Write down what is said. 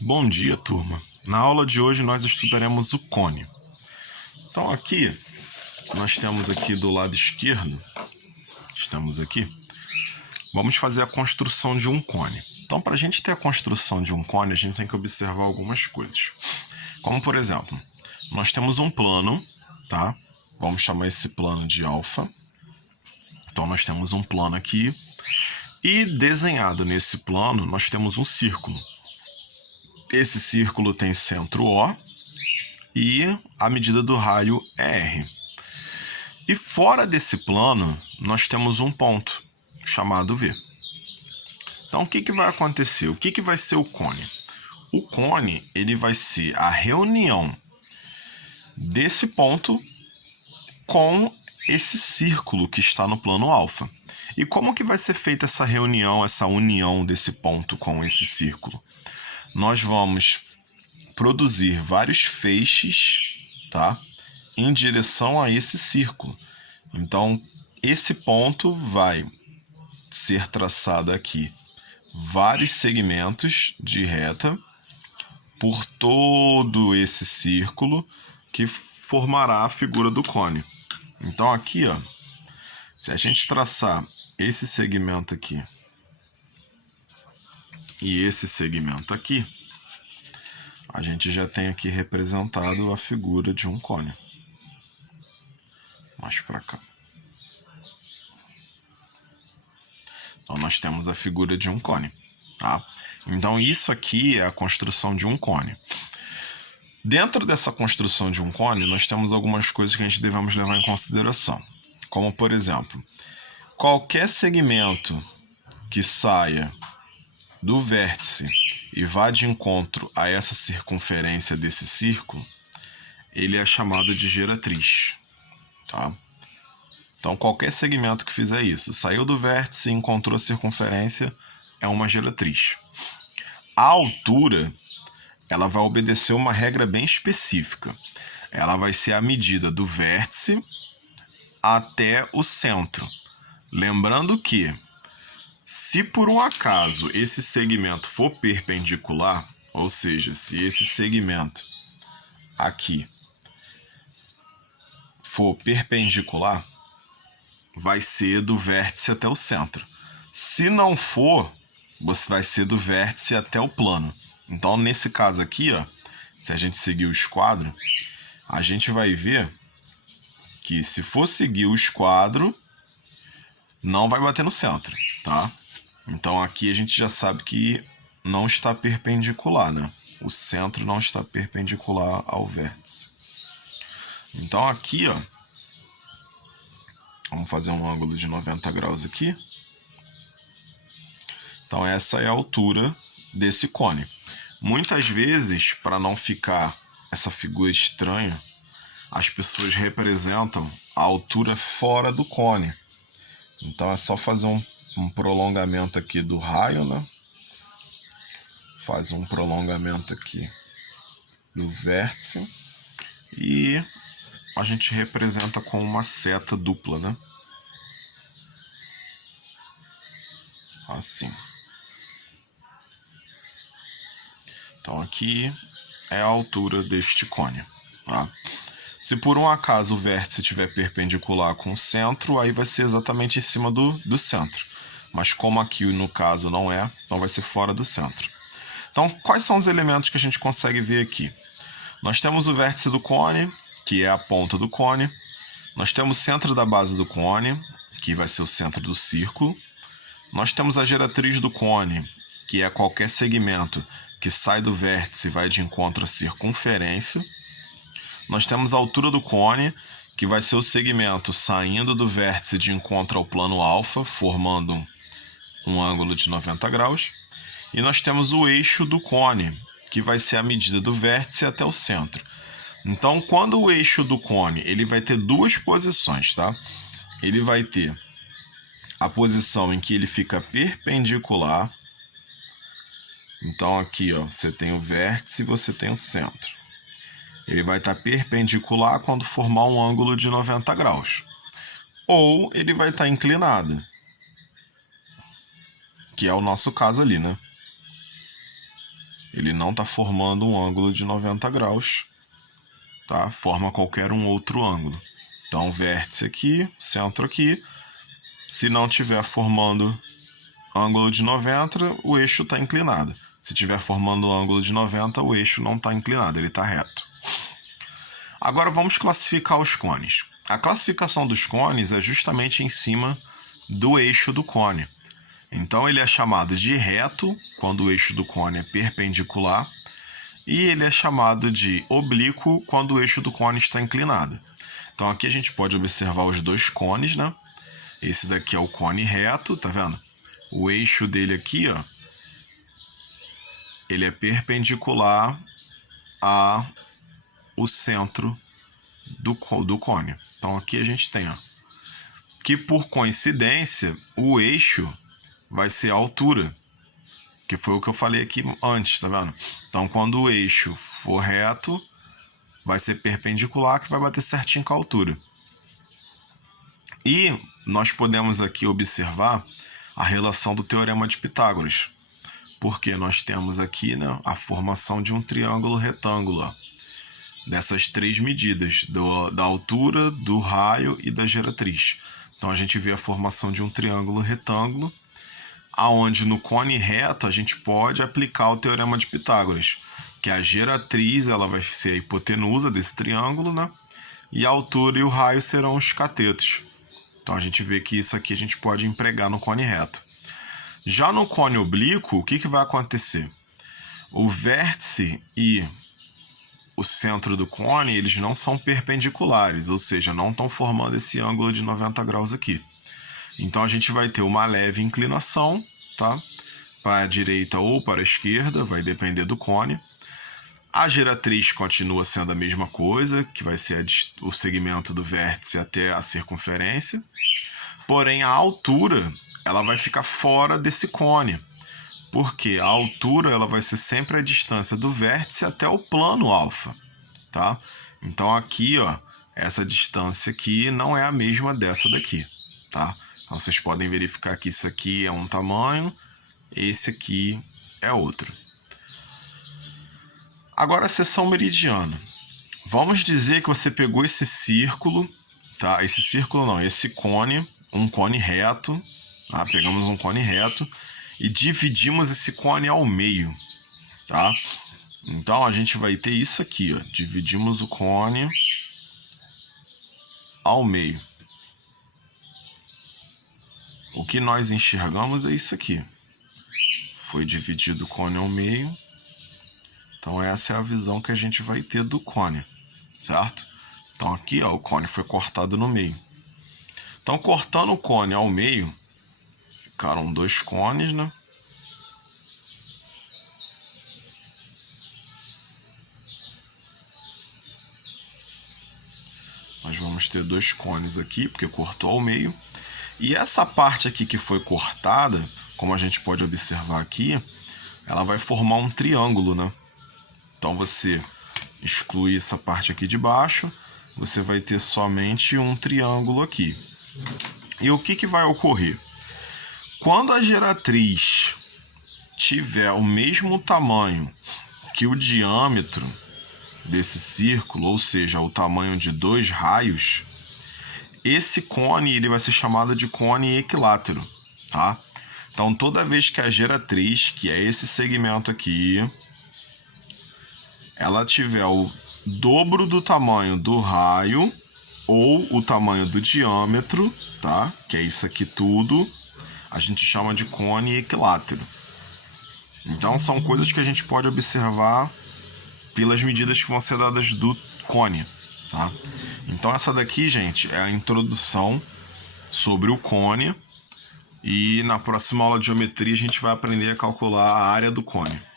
Bom dia, turma. Na aula de hoje nós estudaremos o cone. Então aqui, nós temos aqui do lado esquerdo, vamos fazer a construção de um cone. Então, para a gente ter a construção de um cone, a gente tem que observar algumas coisas. Como, por exemplo, nós temos um plano, tá? Vamos chamar esse plano de alfa. Então, nós temos um plano aqui. E desenhado nesse plano, nós temos um círculo. Esse círculo tem centro O e a medida do raio é R. E fora desse plano, nós temos um ponto chamado V. Então, o que vai acontecer? O que vai ser o cone? O cone ele vai ser a reunião desse ponto com esse círculo que está no plano alfa. E como que vai ser feita essa reunião, essa união desse ponto com esse círculo? Nós vamos produzir vários feixes, tá? Em direção a esse círculo. Então, esse ponto vai ser traçado aqui vários segmentos de reta por todo esse círculo que formará a figura do cone. Então, aqui, ó, se a gente traçar esse segmento aqui e esse segmento aqui, a gente já tem aqui representado a figura de um cone. Mais para cá. Então, nós temos a figura de um cone, tá? Então, isso aqui é a construção de um cone. Dentro dessa construção de um cone, nós temos algumas coisas que a gente devemos levar em consideração. Como, por exemplo, qualquer segmento que saia do vértice e vá de encontro a essa circunferência desse círculo, ele é chamado de geratriz, tá? Então, qualquer segmento que fizer isso, saiu do vértice e encontrou a circunferência, é uma geratriz. A altura, ela vai obedecer uma regra bem específica. Ela vai ser a medida do vértice até o centro. Lembrando que, se por um acaso esse segmento for perpendicular, ou seja, se esse segmento aqui for perpendicular, vai ser do vértice até o centro. Se não for, você vai ser do vértice até o plano. Então, nesse caso aqui, ó, se a gente seguir o esquadro, a gente vai ver que se for seguir o esquadro, não vai bater no centro, tá? Então, aqui a gente já sabe que não está perpendicular, né? O centro não está perpendicular ao vértice. Então, aqui, ó, vamos fazer um ângulo de 90 graus aqui. Então, essa é a altura desse cone. Muitas vezes, para não ficar essa figura estranha, as pessoas representam a altura fora do cone. Então, é só fazer um prolongamento aqui do raio, né? Faz um prolongamento aqui do vértice e a gente representa com uma seta dupla, né? Assim. Então, aqui é a altura deste cone, tá? Se por um acaso o vértice estiver perpendicular com o centro, aí vai ser exatamente em cima do centro. Mas como aqui no caso não é, então vai ser fora do centro. Então, quais são os elementos que a gente consegue ver aqui? Nós temos o vértice do cone, que é a ponta do cone. Nós temos o centro da base do cone, que vai ser o centro do círculo. Nós temos a geratriz do cone, que é qualquer segmento que sai do vértice e vai de encontro à circunferência. Nós temos a altura do cone, que vai ser o segmento saindo do vértice de encontro ao plano alfa, formando um ângulo de 90 graus. E nós temos o eixo do cone, que vai ser a medida do vértice até o centro. Então, quando o eixo do cone, ele vai ter duas posições, tá? Ele vai ter a posição em que ele fica perpendicular. Então, aqui, ó, você tem o vértice e você tem o centro. Ele vai estar perpendicular quando formar um ângulo de 90 graus. Ou ele vai estar inclinado, que é o nosso caso ali, né? ele não está formando um ângulo de 90 graus, tá? Forma qualquer um outro ângulo. Então, vértice aqui, centro aqui. Se não estiver formando ângulo de 90, o eixo está inclinado. Se estiver formando ângulo de 90, o eixo não está inclinado, ele está reto. Agora vamos classificar os cones. A classificação dos cones é justamente em cima do eixo do cone. Então ele é chamado de reto quando o eixo do cone é perpendicular e ele é chamado de oblíquo quando o eixo do cone está inclinado. Então aqui a gente pode observar os dois cones, né? Esse daqui é o cone reto, tá vendo? O eixo dele aqui, ó, ele é perpendicular ao centro do cone. Então aqui a gente tem, ó, que por coincidência o eixo vai ser a altura, que foi o que eu falei aqui antes, tá vendo? Então quando o eixo for reto, vai ser perpendicular, que vai bater certinho com a altura. E nós podemos aqui observar a relação do Teorema de Pitágoras, porque nós temos aqui, né, a formação de um triângulo retângulo, ó, dessas três medidas, da altura, do raio e da geratriz. Então a gente vê a formação de um triângulo retângulo, aonde no cone reto a gente pode aplicar o Teorema de Pitágoras, que a geratriz ela vai ser a hipotenusa desse triângulo, né? E a altura e o raio serão os catetos. Então a gente vê que isso aqui a gente pode empregar no cone reto. Já no cone oblíquo, o que vai acontecer? O vértice e o centro do cone, eles não são perpendiculares, ou seja, não estão formando esse ângulo de 90 graus aqui. Então a gente vai ter uma leve inclinação, tá? Para a direita ou para a esquerda, vai depender do cone. A geratriz continua sendo a mesma coisa, que vai ser o segmento do vértice até a circunferência. Porém, a altura ela vai ficar fora desse cone, porque a altura ela vai ser sempre a distância do vértice até o plano alfa, tá? Então aqui, ó, essa distância aqui não é a mesma dessa daqui, tá? Então vocês podem verificar que isso aqui é um tamanho, esse aqui é outro. Agora a seção meridiana. Vamos dizer que você pegou esse círculo, tá? Esse círculo não, esse cone, um cone reto, tá? Pegamos um cone reto e dividimos esse cone ao meio, tá? Então a gente vai ter isso aqui, ó. Dividimos o cone ao meio. O que nós enxergamos é isso aqui. Foi dividido o cone ao meio. Então essa é a visão que a gente vai ter do cone, certo? Então aqui, ó, o cone foi cortado no meio. Então cortando o cone ao meio, ficaram dois cones, né? Nós vamos ter dois cones aqui, porque cortou ao meio. E essa parte aqui que foi cortada, como a gente pode observar aqui, ela vai formar um triângulo, né? Então você exclui essa parte aqui de baixo, você vai ter somente um triângulo aqui. E o que vai ocorrer? Quando a geratriz tiver o mesmo tamanho que o diâmetro desse círculo, ou seja, o tamanho de dois raios, esse cone ele vai ser chamado de cone equilátero, tá? Então toda vez que a geratriz, que é esse segmento aqui, ela tiver o dobro do tamanho do raio ou o tamanho do diâmetro, tá? Que é isso aqui tudo, a gente chama de cone equilátero. Então são coisas que a gente pode observar pelas medidas que vão ser dadas do cone, tá? Então essa daqui, gente, é a introdução sobre o cone, e na próxima aula de geometria a gente vai aprender a calcular a área do cone.